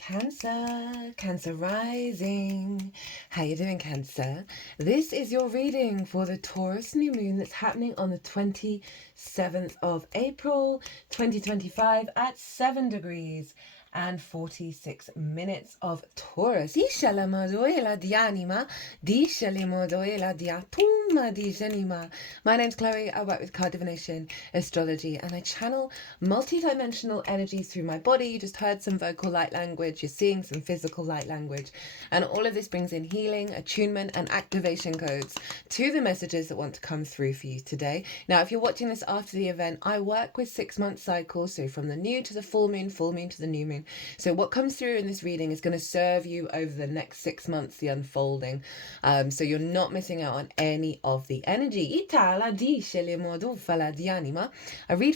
Cancer, Cancer rising. How you doing, Cancer? This is your reading for the Taurus new moon that's happening on the 27th of April 2025 at 7 degrees and 46 minutes of Taurus. Isha la di anima, disha la di atuma di janima. My name's Chloe. I work with card divination, astrology, and I channel multi-dimensional energies through my body. You just heard some vocal light language. You're seeing some physical light language. And all of this brings in healing, attunement, and activation codes to the messages that want to come through for you today. Now, if you're watching this after the event, I work with 6-month cycles. So from the new to the full moon to the new moon. So what comes through in this reading is going to serve you over the next 6 months, the unfolding. So you're not missing out on any of the energy. I read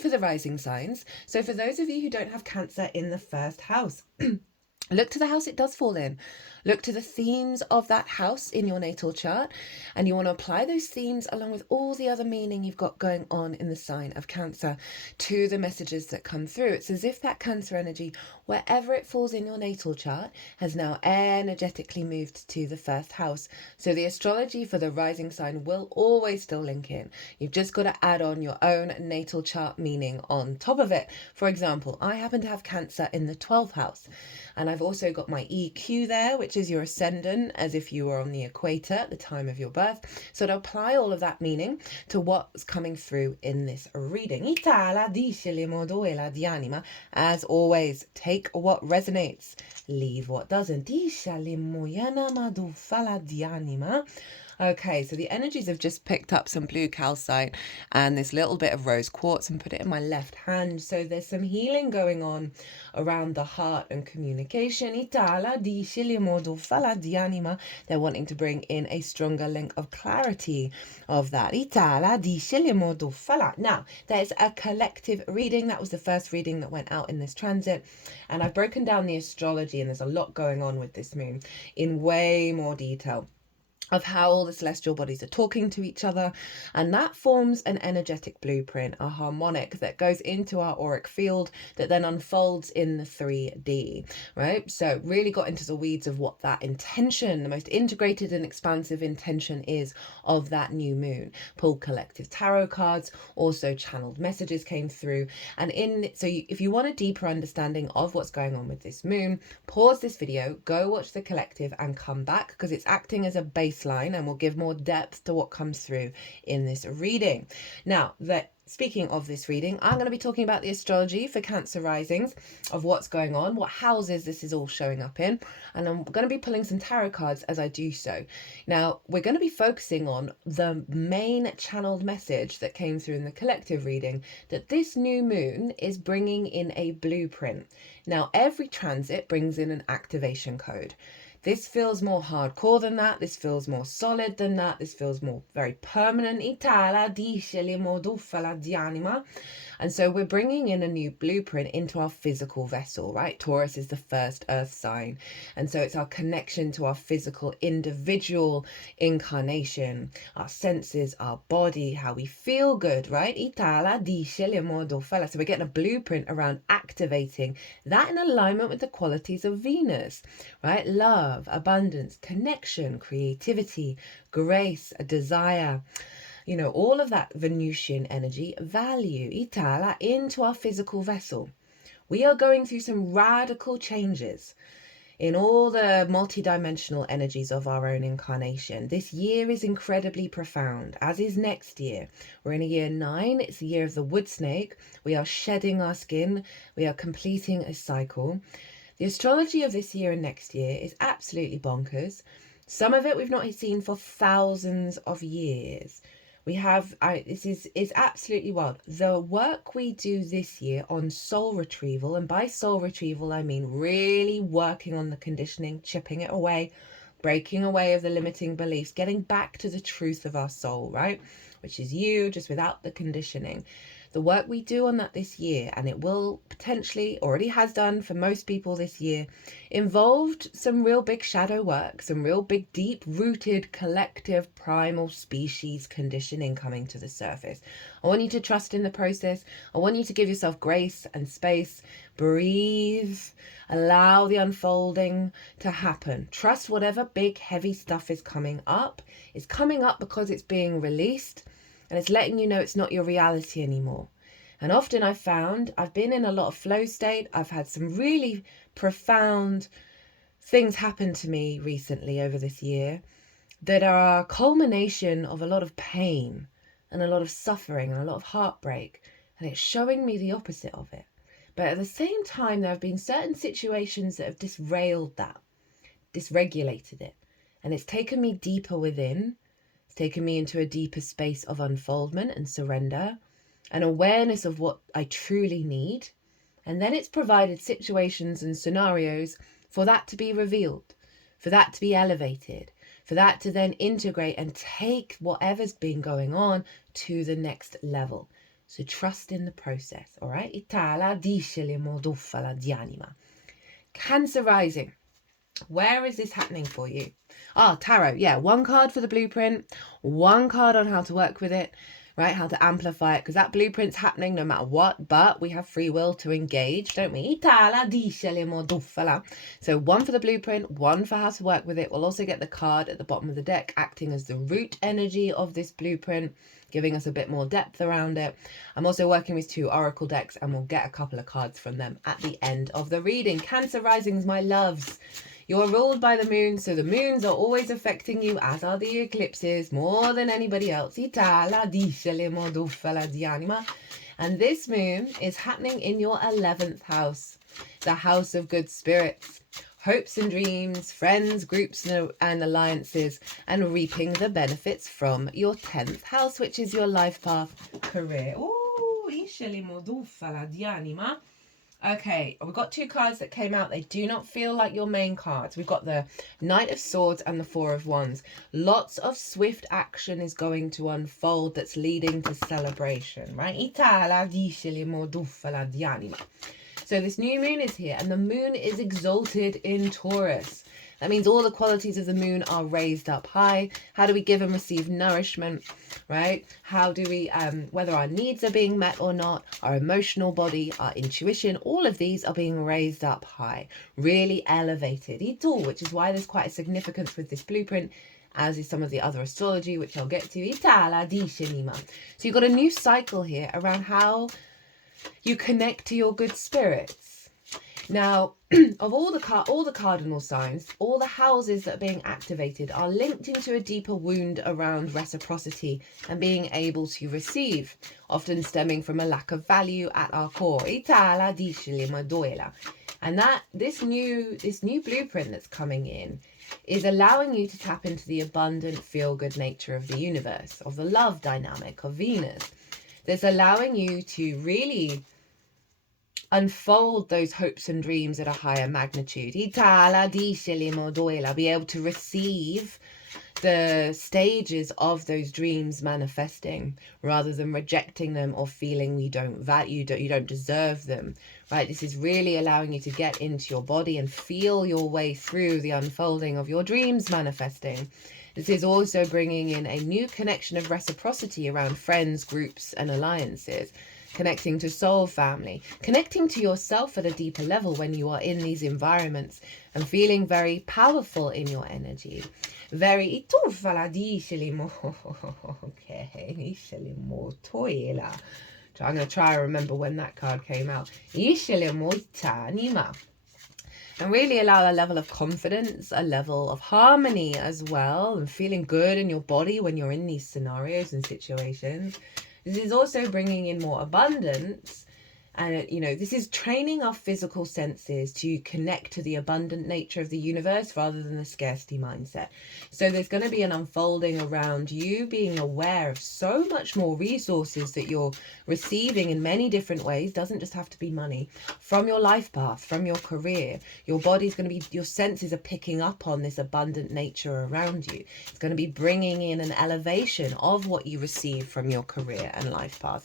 for the rising signs. So for those of you who don't have Cancer in the first house, look to the house it does fall in. Look to the themes of that house in your natal chart, and you want to apply those themes along with all the other meaning you've got going on in the sign of Cancer to the messages that come through. It's as if that Cancer energy, wherever it falls in your natal chart, has now energetically moved to the first house. So the astrology for the rising sign will always still link in. You've just got to add on your own natal chart meaning on top of it. For example, I happen to have Cancer in the 12th house, and I've also got my EQ there, which is your ascendant, as if you were on the equator at the time of your birth. So to apply all of that meaning to what's coming through in this reading. As always, take what resonates, leave what doesn't. Okay, so the energies have just picked up some blue calcite and this little bit of rose quartz and put it in my left hand. So there's some healing going on around the heart and communication. They're wanting to bring in a stronger link of clarity of that. Now, there's a collective reading. That was the first reading that went out in this transit. And I've broken down the astrology, and there's a lot going on with this moon in way more detail of how all the celestial bodies are talking to each other, and that forms an energetic blueprint, a harmonic that goes into our auric field that then unfolds in the 3D, right? So really got into the weeds of what that intention, the most integrated and expansive intention is of that new moon. Pulled collective tarot cards, also channeled messages came through, and if you want a deeper understanding of what's going on with this moon, pause this video, go watch the collective and come back, because it's acting as a baseline and will give more depth to what comes through in this reading. Now, speaking of this reading, I'm going to be talking about the astrology for Cancer risings, of what's going on, what houses this is all showing up in, and I'm going to be pulling some tarot cards as I do so. Now, we're going to be focusing on the main channeled message that came through in the collective reading, that this new moon is bringing in a blueprint. Now, every transit brings in an activation code. This feels more hardcore than that. This feels more solid than that. This feels more very permanent. And so we're bringing in a new blueprint into our physical vessel, right? Taurus is the first earth sign. And so it's our connection to our physical individual incarnation, our senses, our body, how we feel good, right? So we're getting a blueprint around activating that in alignment with the qualities of Venus, right? Love, abundance, connection, creativity, grace, a desire, all of that Venusian energy, value, itala, into our physical vessel. We are going through some radical changes in all the multidimensional energies of our own incarnation. This year is incredibly profound, as is next year. We're in a year 9. It's the year of the wood snake. We are shedding our skin. We are completing a cycle. The astrology of this year and next year is absolutely bonkers. Some of it we've not seen for thousands of years. It's absolutely wild. The work we do this year on soul retrieval, and by soul retrieval I mean really working on the conditioning, chipping it away, breaking away of the limiting beliefs, getting back to the truth of our soul, right? Which is you, just without the conditioning. The work we do on that this year, and it will potentially, already has done for most people this year, involved some real big shadow work, some real big deep-rooted collective primal species conditioning coming to the surface. I want you to trust in the process. I want you to give yourself grace and space Breathe. Allow the unfolding to happen. Trust whatever big, heavy stuff is coming up. It's coming up because it's being released, and it's letting you know it's not your reality anymore. And often I've found I've been in a lot of flow state. I've had some really profound things happen to me recently over this year that are a culmination of a lot of pain and a lot of suffering and a lot of heartbreak. And it's showing me the opposite of it. But at the same time, there have been certain situations that have derailed that, dysregulated it. And it's taken me deeper within. It's taken me into a deeper space of unfoldment and surrender and awareness of what I truly need. And then it's provided situations and scenarios for that to be revealed, for that to be elevated, for that to then integrate and take whatever's been going on to the next level. So trust in the process, all right? Itala discele modufala di anima. Cancer rising. Where is this happening for you? Tarot. Yeah, one card for the blueprint, one card on how to work with it, right? How to amplify it, because that blueprint's happening no matter what, but we have free will to engage, don't we? So one for the blueprint, one for how to work with it. We'll also get the card at the bottom of the deck acting as the root energy of this blueprint, giving us a bit more depth around it. I'm also working with 2 oracle decks, and we'll get a couple of cards from them at the end of the reading. Cancer risings, my loves. You're ruled by the moon, so the moons are always affecting you, as are the eclipses, more than anybody else. And this moon is happening in your 11th house, the house of good spirits, hopes and dreams, friends, groups and alliances, and reaping the benefits from your 10th house, which is your life path, career. Okay, we've got 2 cards that came out. They do not feel like your main cards. We've got the Knight of Swords and the 4 of Wands. Lots of swift action is going to unfold that's leading to celebration, right? So this new moon is here, and the moon is exalted in Taurus. That means all the qualities of the moon are raised up high. How do we give and receive nourishment, right? How do we, whether our needs are being met or not, our emotional body, our intuition, all of these are being raised up high, really elevated. Which is why there's quite a significance with this blueprint, as is some of the other astrology, which I'll get to. So you've got a new cycle here around how you connect to your good spirits. Now, of all the cardinal signs, all the houses that are being activated are linked into a deeper wound around reciprocity and being able to receive, often stemming from a lack of value at our core. And that this new blueprint that's coming in is allowing you to tap into the abundant, feel-good nature of the universe, of the love dynamic of Venus. That's allowing you to really unfold those hopes and dreams at a higher magnitude. Be able to receive the stages of those dreams manifesting rather than rejecting them or feeling you don't deserve them, right? This is really allowing you to get into your body and feel your way through the unfolding of your dreams manifesting. This is also bringing in a new connection of reciprocity around friends, groups, and alliances. Connecting to soul family, connecting to yourself at a deeper level when you are in these environments and feeling very powerful in your energy. Very so I'm going to try and remember when that card came out. And really allow a level of confidence, a level of harmony as well, and feeling good in your body when you're in these scenarios and situations. This is also bringing in more abundance. And, this is training our physical senses to connect to the abundant nature of the universe rather than the scarcity mindset. So there's going to be an unfolding around you being aware of so much more resources that you're receiving in many different ways. Doesn't just have to be money. From your life path, from your career, your body's going to be, your senses are picking up on this abundant nature around you. It's going to be bringing in an elevation of what you receive from your career and life path.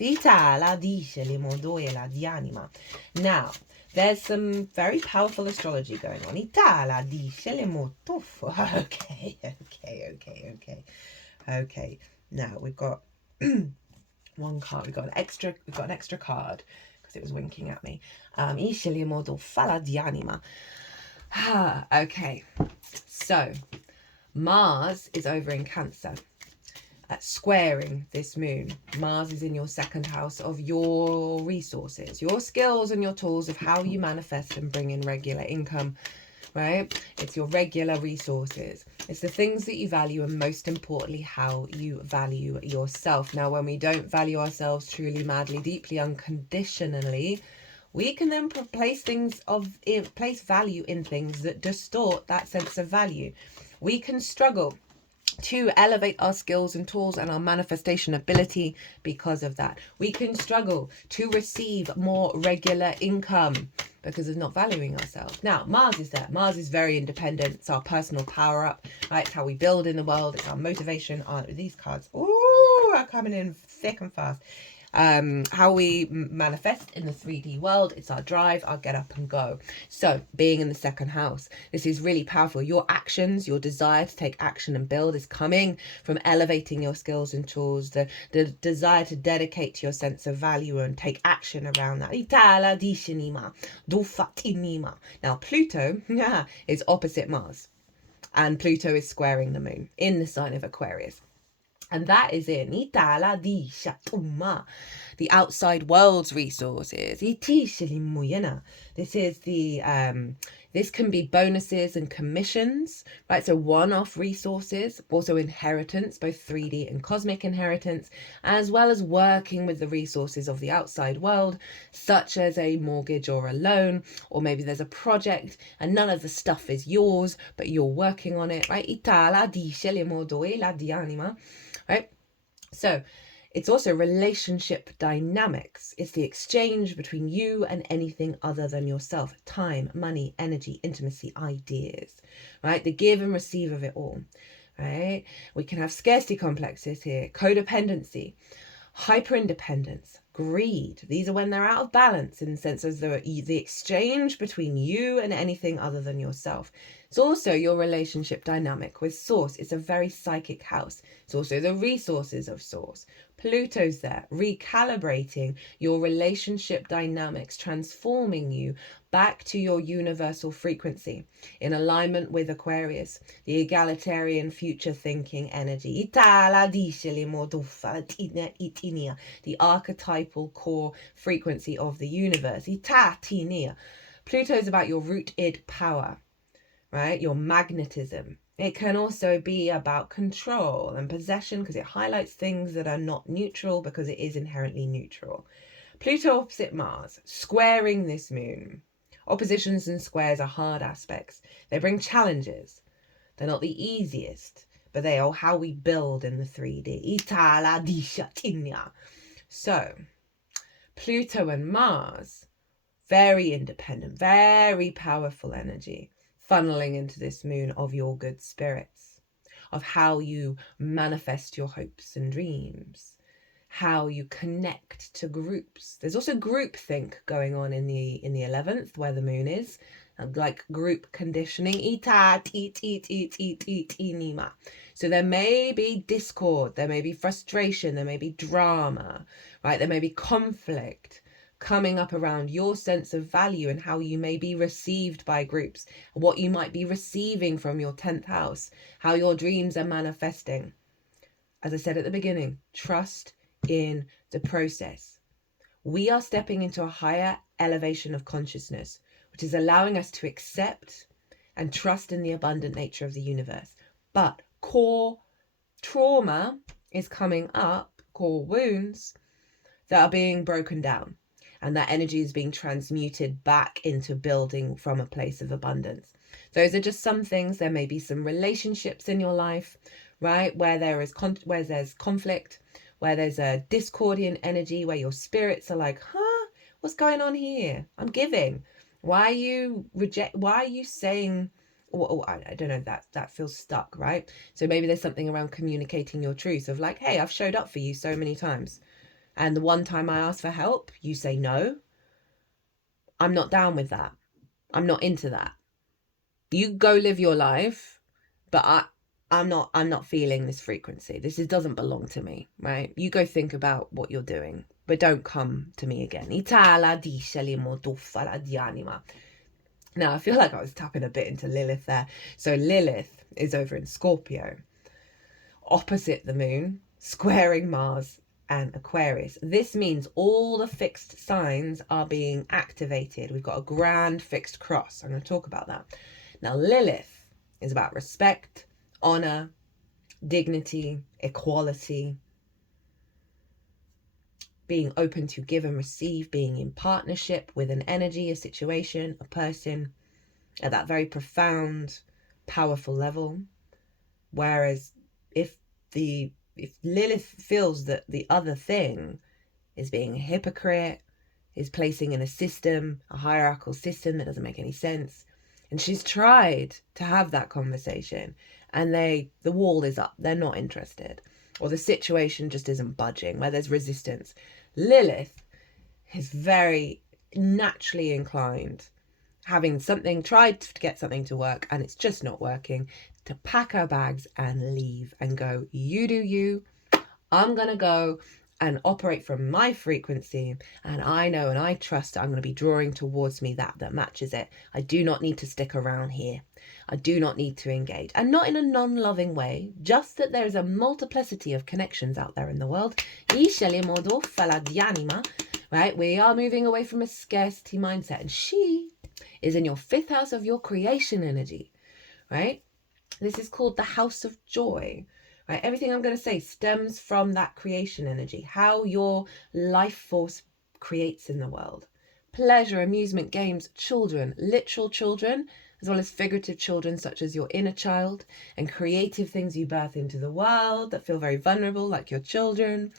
Now, there's some very powerful astrology going on. Okay. Now we've got one card. We've got an extra card because it was winking at me. I scegli modo fala di anima. Okay, so Mars is over in Cancer, squaring this moon. Mars is in your second house of your resources, your skills and your tools of how you manifest and bring in regular income, right? It's your regular resources. It's the things that you value, and most importantly, how you value yourself. Now, when we don't value ourselves truly, madly, deeply, unconditionally, we can then place value in things that distort that sense of value. We can struggle to elevate our skills and tools and our manifestation ability because of that. We can struggle to receive more regular income because of not valuing ourselves. Now, Mars is there. Mars is very independent. It's our personal power up, right? It's how we build in the world. It's our motivation. These cards, ooh, are coming in thick and fast. How we manifest in the 3D world. It's our drive, our get up and go. So being in the second house, this is really powerful. Your actions, your desire to take action and build is coming from elevating your skills and tools, the desire to dedicate to your sense of value and take action around that. Now Pluto is opposite Mars, and Pluto is squaring the moon in the sign of Aquarius. And that is in the outside world's resources. This is this can be bonuses and commissions, right? So one-off resources, also inheritance, both 3D and cosmic inheritance, as well as working with the resources of the outside world, such as a mortgage or a loan, or maybe there's a project and none of the stuff is yours, but you're working on it, right? Right? So it's also relationship dynamics. It's the exchange between you and anything other than yourself. Time, money, energy, intimacy, ideas, right? The give and receive of it all, right? We can have scarcity complexes here, codependency, hyper-independence, greed. These are when they're out of balance in the sense of the exchange between you and anything other than yourself. It's also your relationship dynamic with Source. It's a very psychic house. It's also the resources of Source. Pluto's there, recalibrating your relationship dynamics, transforming you back to your universal frequency in alignment with Aquarius, the egalitarian future thinking energy, the archetypal core frequency of the universe. Pluto's about your rooted power, right? Your magnetism. It can also be about control and possession because it highlights things that are not neutral because it is inherently neutral. Pluto opposite Mars, squaring this moon. Oppositions and squares are hard aspects. They bring challenges. They're not the easiest, but they are how we build in the 3D. So, Pluto and Mars, very independent, very powerful energy, funneling into this moon of your good spirits, of how you manifest your hopes and dreams, how you connect to groups. There's also groupthink going on in the 11th, where the moon is, like group conditioning. So there may be discord, there may be frustration, there may be drama, right? There may be conflict coming up around your sense of value and how you may be received by groups, what you might be receiving from your 10th house, how your dreams are manifesting. As I said at the beginning, trust in the process. We are stepping into a higher elevation of consciousness, which is allowing us to accept and trust in the abundant nature of the universe. But core trauma is coming up, core wounds that are being broken down. And that energy is being transmuted back into building from a place of abundance. Those are just some things. There may be some relationships in your life, right, where there's conflict, where there's a discordian energy, where your spirits are like, what's going on here? I'm giving. Why are you saying, I don't know, that feels stuck, right? So maybe there's something around communicating your truth of like, hey, I've showed up for you so many times. And the one time I ask for help, you say no. I'm not down with that. I'm not into that. You go live your life, but I'm not feeling this frequency. This doesn't belong to me, right? You go think about what you're doing. but don't come to me again. Now, I feel like I was tapping a bit into Lilith there. So Lilith is over in Scorpio, opposite the moon, squaring Mars and Aquarius. This means all the fixed signs are being activated. We've got a grand fixed cross. I'm going to talk about that. Now, Lilith is about respect, honor, dignity, equality, being open to give and receive, being in partnership with an energy, a situation, a person at that very profound, powerful level. Whereas if Lilith feels that the other thing is being a hypocrite, is placing in a system, a hierarchical system that doesn't make any sense, and she's tried to have that conversation and the wall is up, they're not interested, or the situation just isn't budging, where there's resistance, Lilith is very naturally inclined, having tried to get something to work and it's just not working, to pack her bags and leave and go, you do you, I'm going to go and operate from my frequency, and I know and I trust that I'm going to be drawing towards me that matches it. I do not need to stick around here. I do not need to engage, and not in a non-loving way, just that there is a multiplicity of connections out there in the world. Right? We are moving away from a scarcity mindset, and she is in your 5th house of your creation energy, right? This is called the house of joy. Right? Everything I'm going to say stems from that creation energy, how your life force creates in the world. Pleasure, amusement, games, children, literal children, as well as figurative children, such as your inner child, and creative things you birth into the world that feel very vulnerable, like your children,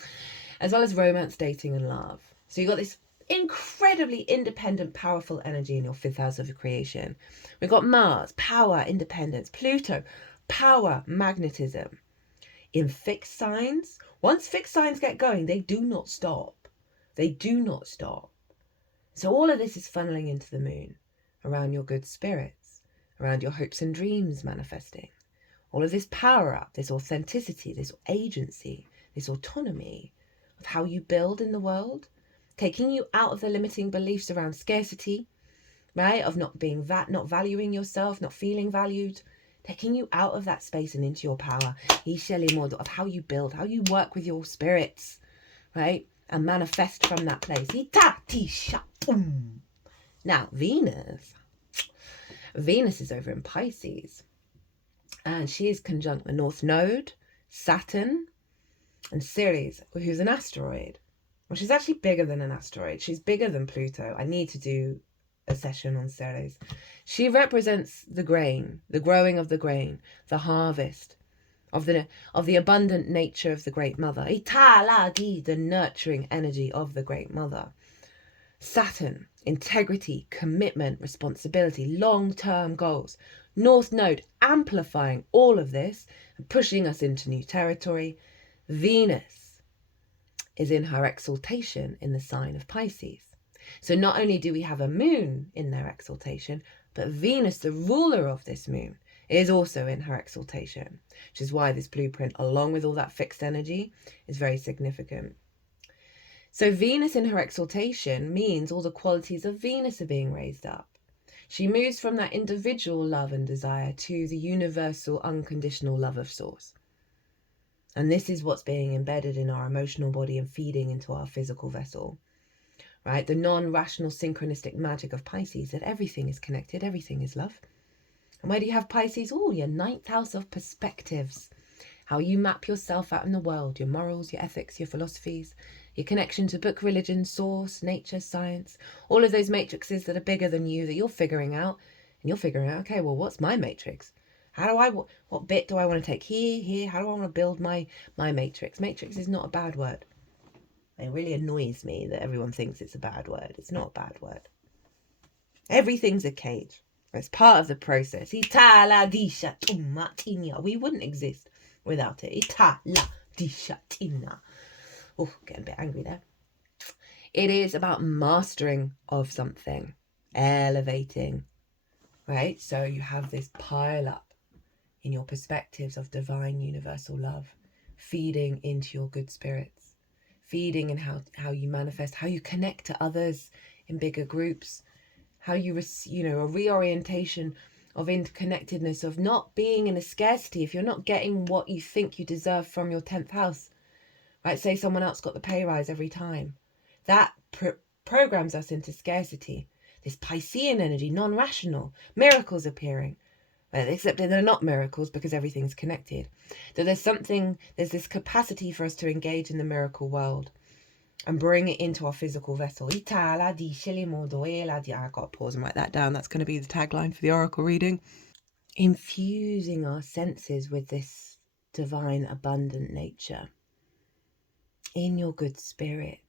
as well as romance, dating, and love. So you've got this incredibly independent, powerful energy in your 5th house of your creation. We've got Mars, power, independence, Pluto, power, magnetism. In fixed signs, once fixed signs get going, they do not stop. They do not stop. So all of this is funneling into the moon, around your good spirits, around your hopes and dreams manifesting. All of this power up, this authenticity, this agency, this autonomy of how you build in the world, taking you out of the limiting beliefs around scarcity, right? Of not valuing yourself, not feeling valued, taking you out of that space and into your power, of how you build, how you work with your spirits, right? And manifest from that place. Now, Venus is over in Pisces, and she is conjunct the North Node, Saturn, and Ceres, who's an asteroid. Well, she's actually bigger than an asteroid. She's bigger than Pluto. I need to do a session on Ceres. She represents the grain, the growing of the grain, the harvest of the abundant nature of the Great Mother. The nurturing energy of the Great Mother. Saturn, integrity, commitment, responsibility, long-term goals. North Node amplifying all of this and pushing us into new territory. Venus is in her exaltation in the sign of Pisces. So not only do we have a moon in their exaltation, but Venus, the ruler of this moon, is also in her exaltation, which is why this blueprint, along with all that fixed energy, is very significant. So Venus in her exaltation means all the qualities of Venus are being raised up. She moves from that individual love and desire to the universal, unconditional love of Source. And this is what's being embedded in our emotional body and feeding into our physical vessel. Right? The non-rational synchronistic magic of Pisces, that everything is connected, everything is love. And where do you have Pisces? Oh, your 9th house of perspectives. How you map yourself out in the world, your morals, your ethics, your philosophies, your connection to book, religion, source, nature, science, all of those matrices that are bigger than you that you're figuring out. And you're figuring out, okay, well, what's my matrix? What bit do I want to take here? How do I want to build my matrix? Matrix is not a bad word. It really annoys me that everyone thinks it's a bad word. It's not a bad word. Everything's a cage. It's part of the process. We wouldn't exist without it. Oh, getting a bit angry there. It is about mastering of something, elevating, right? So you have this pile up in your perspectives of divine universal love, feeding into your good spirits, feeding and how you manifest, how you connect to others in bigger groups, how you, a reorientation of interconnectedness, of not being in a scarcity. If you're not getting what you think you deserve from your 10th house, right? Say someone else got the pay rise every time. That programs us into scarcity. This Piscean energy, non-rational, miracles appearing. Except that they're not miracles because everything's connected. That there's this capacity for us to engage in the miracle world and bring it into our physical vessel. I got to pause and write that down. That's going to be the tagline for the oracle reading. Infusing our senses with this divine, abundant nature in your good spirits.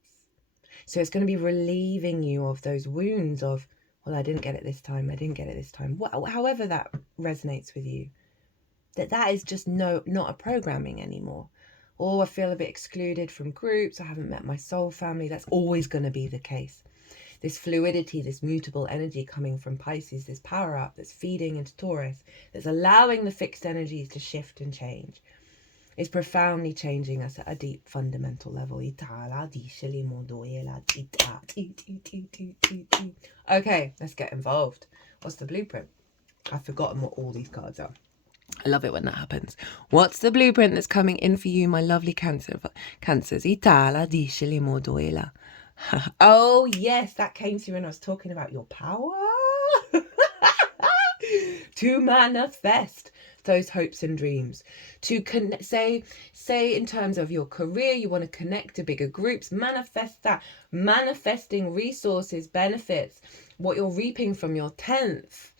So it's going to be relieving you of those wounds of, well, I didn't get it this time. I didn't get it this time. However that resonates with you, that is just not a programming anymore. Or I feel a bit excluded from groups. I haven't met my soul family. That's always going to be the case. This fluidity, this mutable energy coming from Pisces, this power up that's feeding into Taurus, that's allowing the fixed energies to shift and change, is profoundly changing us at a deep fundamental level. Okay, let's get involved. What's the blueprint? I've forgotten what all these cards are. I love it when that happens. What's the blueprint that's coming in for you, my lovely Cancers? Oh, yes, that came through when I was talking about your power. To manifest those hopes and dreams, to say in terms of your career, you want to connect to bigger groups, manifest that, manifesting resources, benefits, what you're reaping from your 10th,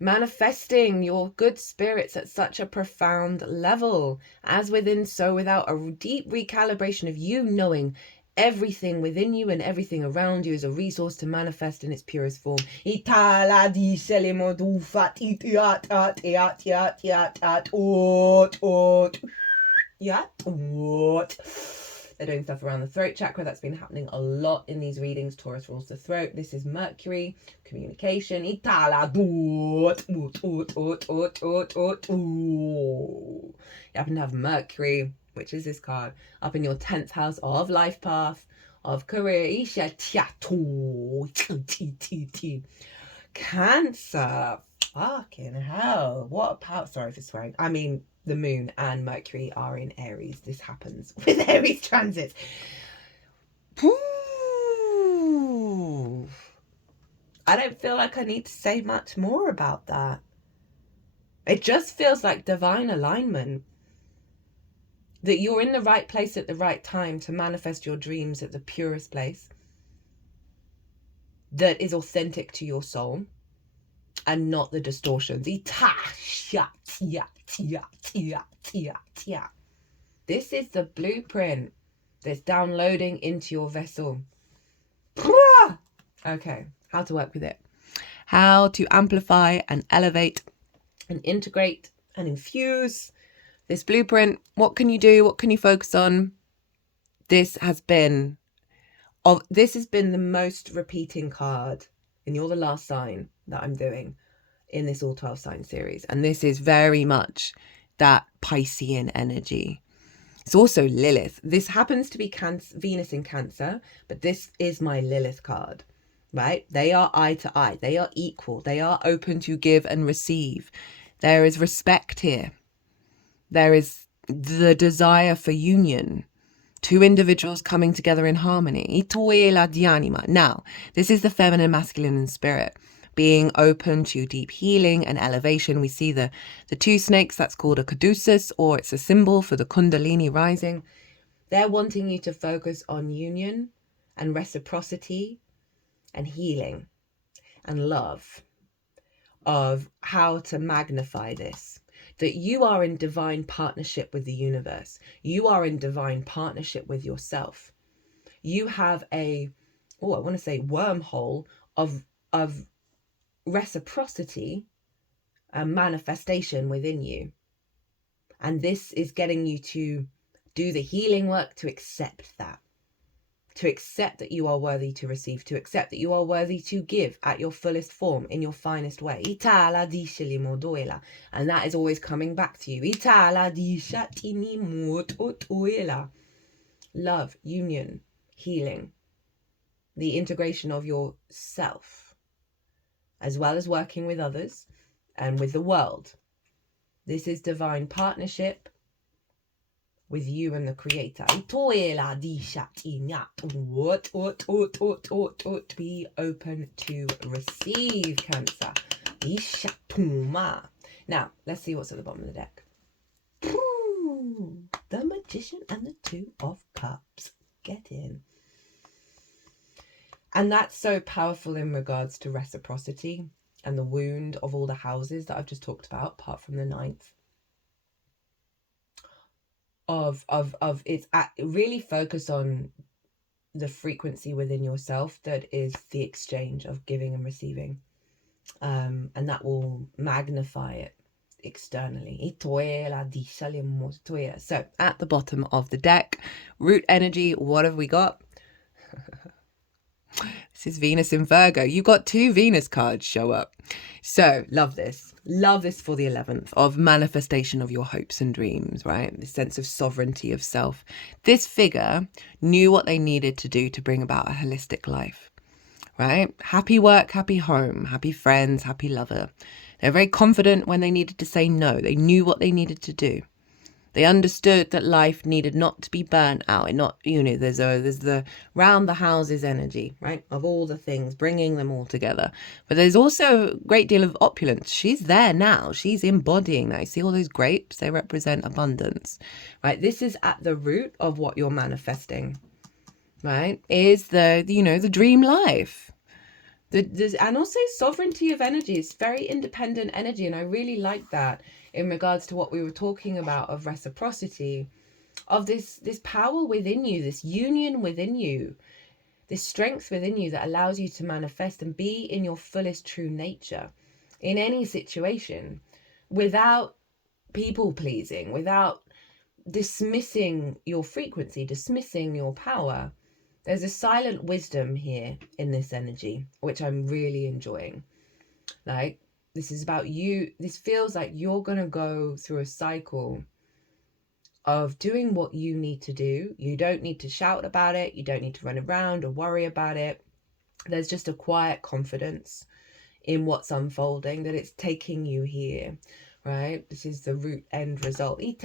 manifesting your good spirits at such a profound level, as within so without, a deep recalibration of you knowing everything within you and everything around you is a resource to manifest in its purest form. They're doing stuff around the throat chakra. That's been happening a lot in these readings. Taurus rules the throat. This is Mercury, communication. You happen to have Mercury, which is this card, up in your 10th house of life path, of career. Cancer. Fucking hell. What a power. Sorry for swearing. I mean, the moon and Mercury are in Aries. This happens with Aries transits. Ooh. I don't feel like I need to say much more about that. It just feels like divine alignment. That you're in the right place at the right time to manifest your dreams at the purest place. That is authentic to your soul. And not the distortions. This is the blueprint that's downloading into your vessel. Okay, how to work with it. How to amplify and elevate and integrate and infuse this blueprint. What can you do? What can you focus on? This has been the most repeating card, and you're the last sign that I'm doing in this all 12 sign series. And this is very much that Piscean energy. It's also Lilith. This happens to be Venus in Cancer, but this is my Lilith card, right? They are eye to eye. They are equal. They are open to give and receive. There is respect here. There is the desire for union. Two individuals coming together in harmony. Now, this is the feminine, masculine, and spirit. Being open to deep healing and elevation. We see the two snakes, that's called a caduceus, or it's a symbol for the Kundalini rising. They're wanting you to focus on union and reciprocity and healing and love, of how to magnify this. That you are in divine partnership with the universe. You are in divine partnership with yourself. You have wormhole of reciprocity and manifestation within you. And this is getting you to do the healing work, to accept that. To accept that you are worthy to receive, to accept that you are worthy to give at your fullest form, in your finest way. And that is always coming back to you. love, union, healing, the integration of yourself, as well as working with others and with the world. This is divine partnership with you and the Creator. Be open to receive, Cancer. Now, let's see what's at the bottom of the deck. The Magician and the Two of Cups. Get in. And that's so powerful in regards to reciprocity and the wound of all the houses that I've just talked about, apart from the ninth. It's really focus on the frequency within yourself that is the exchange of giving and receiving. And that will magnify it externally. So at the bottom of the deck, root energy, what have we got? This is Venus in Virgo. You've got 2 Venus cards show up. So love this. Love this for the 11th of manifestation of your hopes and dreams, right? The sense of sovereignty of self. This figure knew what they needed to do to bring about a holistic life, right? Happy work, happy home, happy friends, happy lover. They're very confident when they needed to say no. They knew what they needed to do. They understood that life needed not to be burnt out. And not, there's the round the houses energy, right? Of all the things, bringing them all together. But there's also a great deal of opulence. She's there now. She's embodying that. You see all those grapes? They represent abundance, right? This is at the root of what you're manifesting, right? Is the dream life. And also sovereignty of energy. It's very independent energy. And I really like that in regards to what we were talking about of reciprocity, of this power within you, this union within you, this strength within you that allows you to manifest and be in your fullest true nature in any situation without people pleasing, without dismissing your frequency, dismissing your power. There's a silent wisdom here in this energy, which I'm really enjoying. Like, this is about you. This feels like you're going to go through a cycle of doing what you need to do. You don't need to shout about it. You don't need to run around or worry about it. There's just a quiet confidence in what's unfolding, that it's taking you here, right? This is the root end result. Right,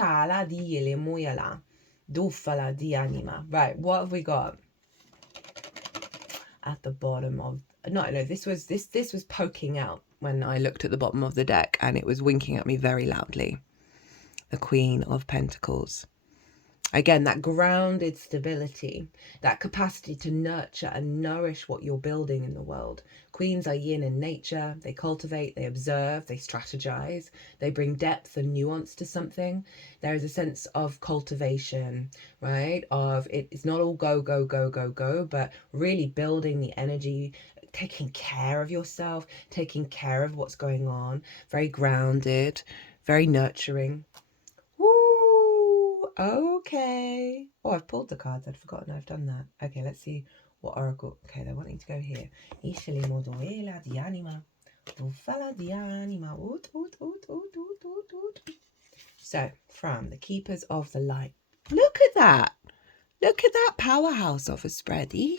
what have we got at the bottom of... No, this was poking out when I looked at the bottom of the deck, and it was winking at me very loudly. The Queen of Pentacles. Again, that grounded stability, that capacity to nurture and nourish what you're building in the world. Queens are yin in nature. They cultivate, they observe, they strategize. They bring depth and nuance to something. There is a sense of cultivation, right? Of it's not all go, go, go, go, go, but really building the energy, taking care of yourself, taking care of what's going on. Very grounded, very nurturing. Woo! Okay. Oh, I've pulled the cards. I'd forgotten I've done that. Okay, let's see what Oracle... Okay, they're wanting to go here. So, from the Keepers of the Light. Look at that. Look at that powerhouse of a spread. I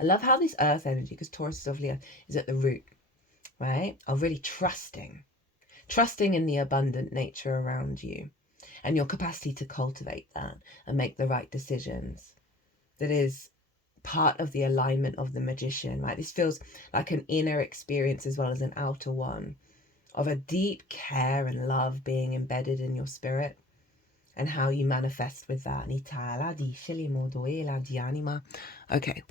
love how this earth energy, because Taurus is of the earth, is at the root, right? Of really trusting in the abundant nature around you and your capacity to cultivate that and make the right decisions. That is part of the alignment of the Magician, right? This feels like an inner experience as well as an outer one, of a deep care and love being embedded in your spirit, and how you manifest with that. Okay.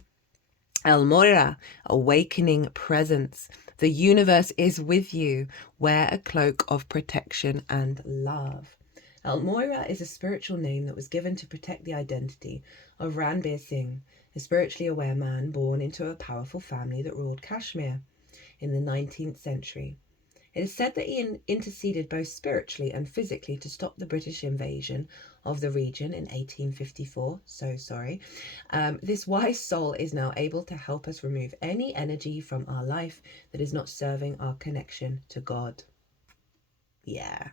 El Moira, awakening presence. The universe is with you. Wear a cloak of protection and love. El Moira is a spiritual name that was given to protect the identity of Ranbir Singh, a spiritually aware man born into a powerful family that ruled Kashmir in the 19th century. It is said that he interceded both spiritually and physically to stop the British invasion of the region in 1854. So sorry. This wise soul is now able to help us remove any energy from our life that is not serving our connection to God. Yeah.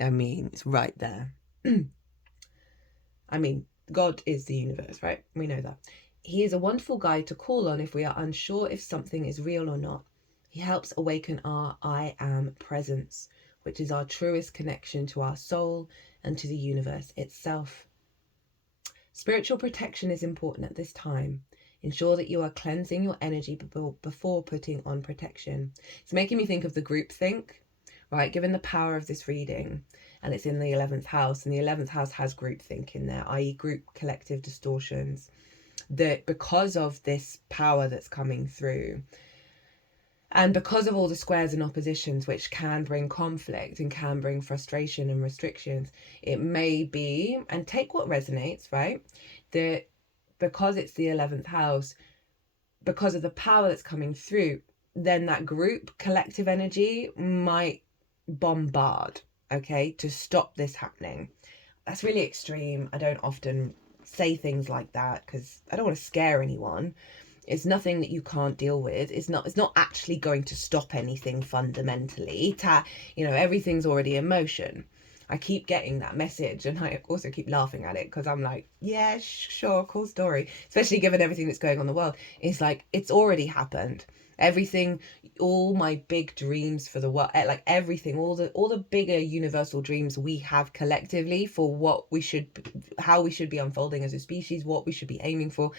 I mean, it's right there. I mean, God is the universe, right? We know that. He is a wonderful guide to call on if we are unsure if something is real or not. He helps awaken our I am presence, which is our truest connection to our soul and to the universe itself. Spiritual protection is important at this time. Ensure that you are cleansing your energy before putting on protection. It's making me think of the groupthink, right? Given the power of this reading, and it's in the 11th house, and the 11th house has groupthink in there, i.e. group collective distortions, that because of this power that's coming through, and because of all the squares and oppositions, which can bring conflict and can bring frustration and restrictions, it may be, and take what resonates, right? That because it's the 11th house, because of the power that's coming through, then that group collective energy might bombard, okay, to stop this happening. That's really extreme. I don't often say things like that because I don't want to scare anyone. It's nothing that you can't deal with. It's not actually going to stop anything fundamentally. Everything's already in motion. I keep getting that message, and I also keep laughing at it because I'm like, yeah, sure, cool story. Especially given everything that's going on in the world. It's like, it's already happened. Everything, all my big dreams for the world, like everything, all the bigger universal dreams we have collectively for how we should be unfolding as a species, what we should be aiming for.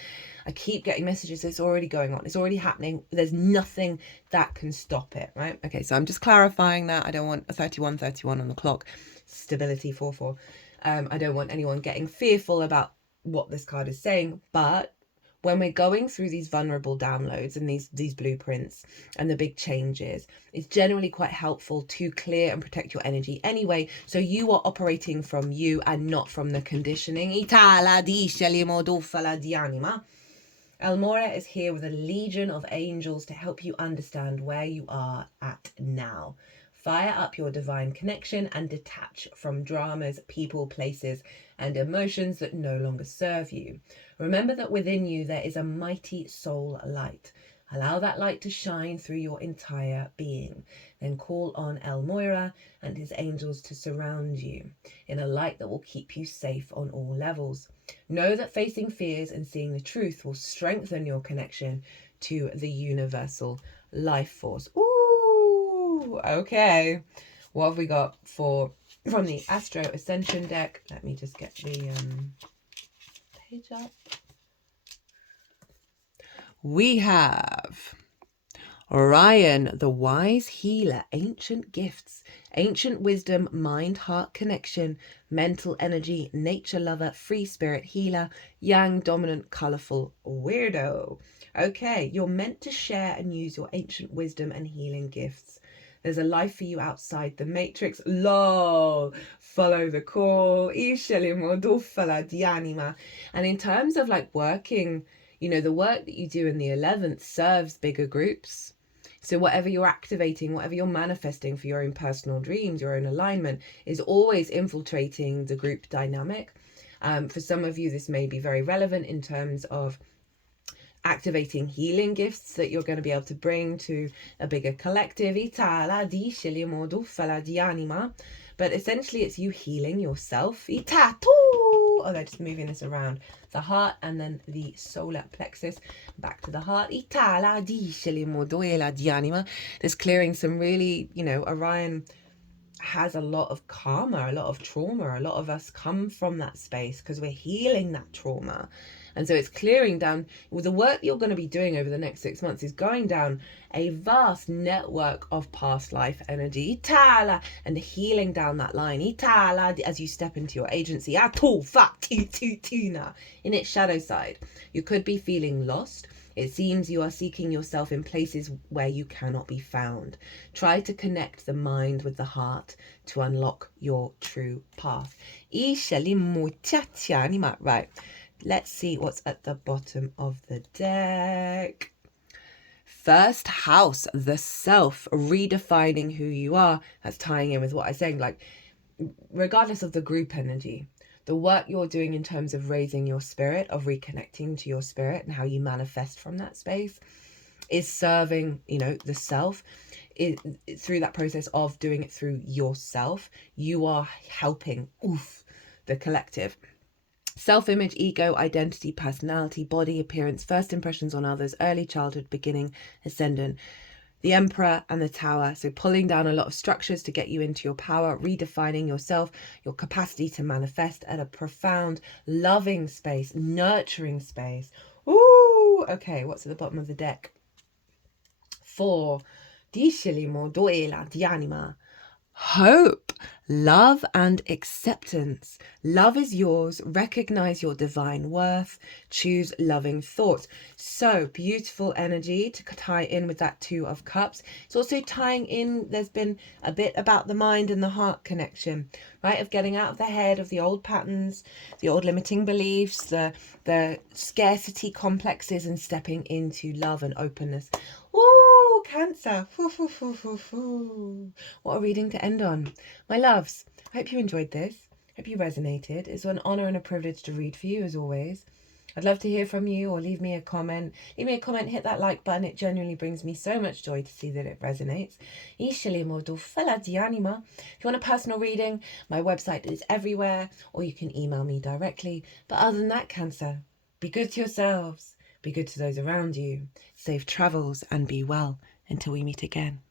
I keep getting messages. It's already going on. It's already happening. There's nothing that can stop it, right? Okay, so I'm just clarifying that. I don't want a 31 on the clock. Stability 4-4. I don't want anyone getting fearful about what this card is saying, but when we're going through these vulnerable downloads and these blueprints and the big changes, it's generally quite helpful to clear and protect your energy anyway, so you are operating from you and not from the conditioning. Elmora is here with a legion of angels to help you understand where you are at now. Fire up your divine connection and detach from dramas, people, places, and emotions that no longer serve you. Remember that within you there is a mighty soul light. Allow that light to shine through your entire being. Then call on El Moira and his angels to surround you in a light that will keep you safe on all levels. Know that facing fears and seeing the truth will strengthen your connection to the universal life force. Ooh, okay. What have we got from the Astro Ascension deck? Let me just get the page up. We have Orion, the wise healer, ancient gifts, ancient wisdom, mind, heart connection, mental energy, nature lover, free spirit healer, yang dominant, colorful weirdo. Okay, you're meant to share and use your ancient wisdom and healing gifts. There's a life for you outside the matrix. Lol. Follow the call. And in terms of like working, the work that you do in the 11th serves bigger groups. So whatever you're activating, whatever you're manifesting for your own personal dreams, your own alignment, is always infiltrating the group dynamic. For some of you, this may be very relevant in terms of activating healing gifts that you're going to be able to bring to a bigger collective. But essentially it's you healing yourself. Oh, they're just moving this around. The heart and then the solar plexus. Back to the heart. There's clearing some really, Orion has a lot of karma, a lot of trauma. A lot of us come from that space because we're healing that trauma. And so it's clearing down, with the work that you're going to be doing over the next 6 months is going down a vast network of past life energy, and healing down that line, as you step into your agency, in its shadow side. You could be feeling lost. It seems you are seeking yourself in places where you cannot be found. Try to connect the mind with the heart to unlock your true path. Right. Let's see what's at the bottom of the deck. First house, the self, redefining who you are. That's tying in with what I'm saying. Like, regardless of the group energy, the work you're doing in terms of raising your spirit, of reconnecting to your spirit and how you manifest from that space is serving, the self. Through that process of doing it through yourself, you are helping the collective. Self-image, ego, identity, personality, body, appearance, first impressions on others, early childhood, beginning, ascendant, the Emperor and the Tower. So pulling down a lot of structures to get you into your power, redefining yourself, your capacity to manifest at a profound, loving space, nurturing space. Ooh, okay, what's at the bottom of the deck? 4. Discelimo doela di anima. Hope, love and acceptance. Love is yours. Recognize your divine worth. Choose loving thoughts. So beautiful energy to tie in with that 2 of Cups. It's also tying in, there's been a bit about the mind and the heart connection, right? Of getting out of the head of the old patterns, the old limiting beliefs, the scarcity complexes, and stepping into love and openness. Ooh, Cancer. What a reading to end on. My loves, I hope you enjoyed this. Hope you resonated. It's an honour and a privilege to read for you, as always. I'd love to hear from you, or leave me a comment. Leave me a comment, hit that like button. It genuinely brings me so much joy to see that it resonates. If you want a personal reading, my website is everywhere, or you can email me directly. But other than that, Cancer, be good to yourselves. Be good to those around you. Safe travels and be well until we meet again.